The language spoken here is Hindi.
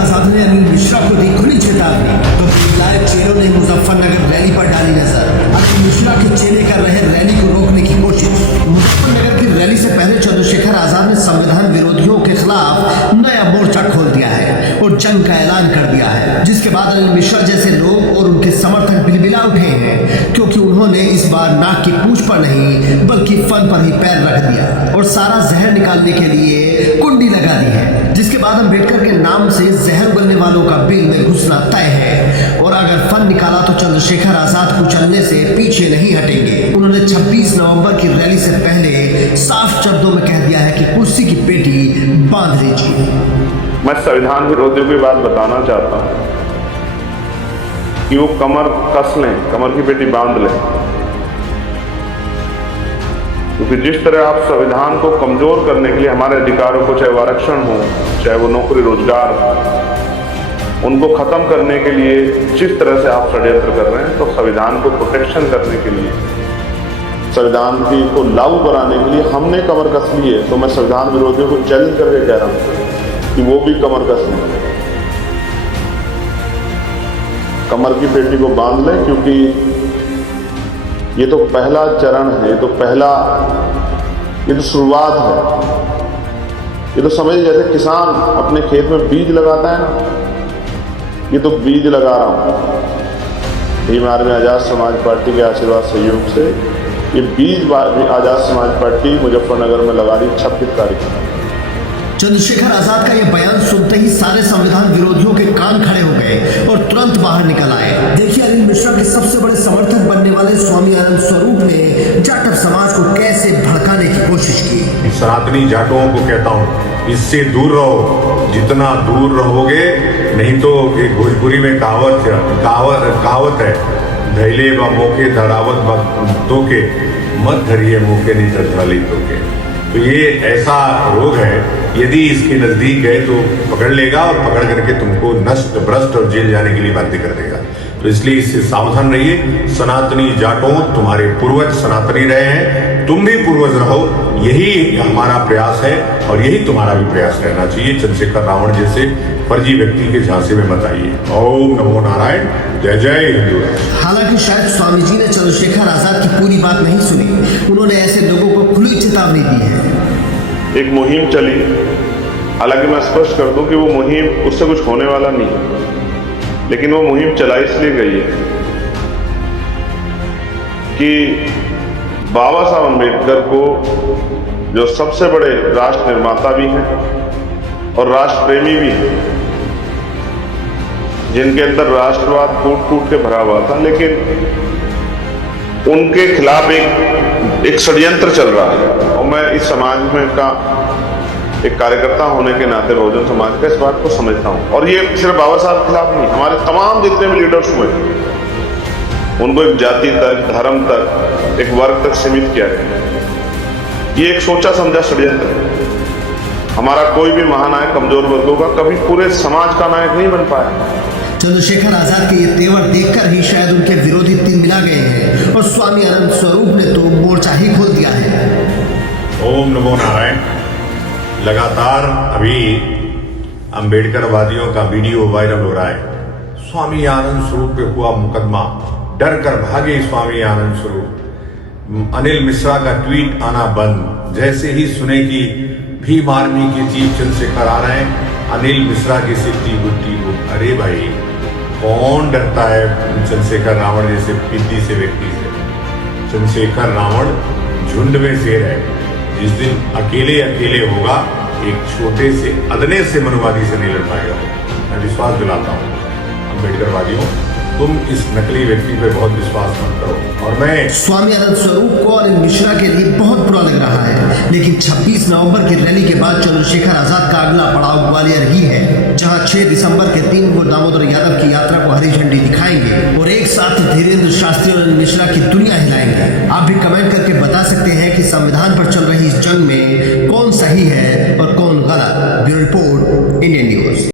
आजाद ने अनिल मिश्रा को दी खुली चेतावनी, तो लायक चेलों ने मुजफ्फरनगर रैली पर डाली नजर। अनिल मिश्रा के चेले कर रहे रैली को रोकने की कोशिश। मुजफ्फरनगर की रैली से पहले चंद्रशेखर आजाद ने संविधान विरोधियों के खिलाफ नया मोर्चा खोल दिया है और जंग का ऐलान कर दिया है, जिसके बाद अनिल मिश्रा जैसे लोग और उनके समर्थक बिलबिला उठे हैं, क्योंकि उन्होंने इस बार नाक की पूंछ पर नहीं बल्कि फन पर ही पैर रख दिया और सारा जहर निकालने के लिए कुंडी लगा दी है, जिसके बाद अम्बेडकर के नाम से जहर उगलने वालों का बिल में घुसना तय है। और अगर फन निकाला तो चंद्रशेखर आजाद कुचलने से पीछे नहीं हटेंगे। उन्होंने 26 नवंबर की रैली से पहले साफ शब्दों में कह दिया है कि कुर्सी की पेटी बांध लीजिए। मैं संविधान विरोधियों की बात बताना चाहता हूं कि वो कमर कस लें, कमर की पेटी बांध लें, क्योंकि जिस तरह आप संविधान को कमजोर करने के लिए हमारे अधिकारों को, चाहे वो आरक्षण हो, चाहे वो नौकरी रोजगार, उनको खत्म करने के लिए जिस तरह से आप षड्यंत्र कर रहे हैं, तो संविधान को प्रोटेक्शन करने के लिए, संविधान को लागू कराने के लिए हमने कमर कस ली है। तो मैं संविधान विरोधियों को चैलेंज करके कह रहा हूं कि वो भी कमर कस लें, कमर की पेटी को बांध लें, क्योंकि ये तो पहला चरण है, ये तो शुरुआत है। ये तो समझ जैसे किसान अपने खेत में बीज लगाता है ना, ये तो बीज लगा रहा हूं। भीम आर्मी आजाद समाज पार्टी के आशीर्वाद सहयोग से ये बीज आजाद समाज पार्टी मुजफ्फरनगर में लगा रही 26 तारीख को। चंद्रशेखर आजाद का यह बयान सुनते ही सारे संविधान विरोधियों के कान खड़े हो गए और तुरंत बाहर निकल आए। देखिए अनिल मिश्रा के सबसे बड़े समर्थक बनने वाले स्वामी आनंद स्वरूप ने जाटव समाज को कैसे भड़काने की कोशिश की। सनातनी जाटों को कहता हूँ, इससे दूर रहो, जितना दूर रहोगे, नहीं तो एक भोजपुरी में कहावत है, धैले व मौके धरावत तो के मत धरिए मौके नहीं धरवाली तो के। तो ये ऐसा रोग है, यदि इसके नजदीक गए तो पकड़ लेगा और पकड़ करके तुमको नष्ट भ्रष्ट और जेल जाने के लिए बाध्य कर देगा। तो इसलिए इससे सावधान रहिए। सनातनी जाटों, तुम्हारे पूर्वज सनातनी रहे हैं, तुम भी पूर्वज रहो, यही हमारा प्रयास है और यही तुम्हारा भी प्रयास रहना चाहिए। चंद्रशेखर रावण जैसे फर्जी व्यक्ति के झांसे में मत आइए। ओम नमो नारायण, जय जय हिंदू। हालांकि शायद स्वामी जी ने चंद्रशेखर आजाद की पूरी बात नहीं सुनी। उन्होंने ऐसे लोगों को खुली चेतावनी दी है। एक मुहिम चली, हालांकि मैं स्पष्ट कर दूं कि वो मुहिम, उससे कुछ होने वाला नहीं है, लेकिन वो मुहिम चलाई इसलिए गई है कि बाबा साहब अम्बेडकर को, जो सबसे बड़े राष्ट्र निर्माता भी हैं और राष्ट्र प्रेमी भी हैं, जिनके अंदर राष्ट्रवाद कूट कूट के भरा हुआ था, लेकिन उनके खिलाफ एक षड्यंत्र चल रहा है। और मैं इस समाज में का एक कार्यकर्ता होने के नाते, बहुजन समाज का, इस बात को समझता हूं। और ये सिर्फ बाबा साहब के खिलाफ नहीं, हमारे तमाम जितने भी लीडर्स हुए, उनको एक जाति तक, धर्म तक, एक वर्ग तक सीमित किया गया। ये एक सोचा समझा षड्यंत्र है। हमारा कोई भी महानायक कमजोर वर्गों का कभी पूरे समाज का नायक नहीं बन पाया। चंद्रशेखर आजाद के ये तेवर देखकर ही शायद उनके विरोधी तिलमिला गए हैं और स्वामी आनंद स्वरूप ने तो मोर्चा ही खोल दिया है। ओम नमो नारायण। लगातार अभी अंबेडकरवादियों का वीडियो वायरल हो रहा है। स्वामी आनंद स्वरूप पे हुआ मुकदमा, डर कर भागे स्वामी आनंद स्वरूप। अनिल मिश्रा का ट्वीट आना बंद। जैसे ही सुने कि भीम आर्मी के चीफ चंद्रशेखर आ रहे हैं, अनिल मिश्रा की सिट्टी गुट्टी को, अरे भाई कौन डरता है चंद्रशेखर रावण जैसे पिद्दी से व्यक्ति से। चंद्रशेखर रावण झुंड में शेर है। जिस दिन अकेले होगा, एक छोटे से अदने से मनुवादी से नहीं लड़ पाएगा। मैं विश्वास दिलाता हूँ अम्बेडकरवादियों, तुम इस नकली व्यक्ति पे बहुत विश्वास मत करो। और मैं स्वामी आनंद स्वरूप को अनिल मिश्रा के लिए बहुत बुरा लग रहा है, लेकिन 26 नवंबर की रैली के बाद चंद्रशेखर आजाद का अगला पड़ाव ग्वालियर ही है, जहां 6 दिसंबर के दिन वो दामोदर यादव की यात्रा को हरी झंडी दिखाएंगे और एक साथ धीरेन्द्र शास्त्री और अनिल मिश्रा की दुनिया हिलाएंगे। आप भी कमेंट करके बता सकते हैं कि संविधान पर चल रही इस जंग में कौन सही है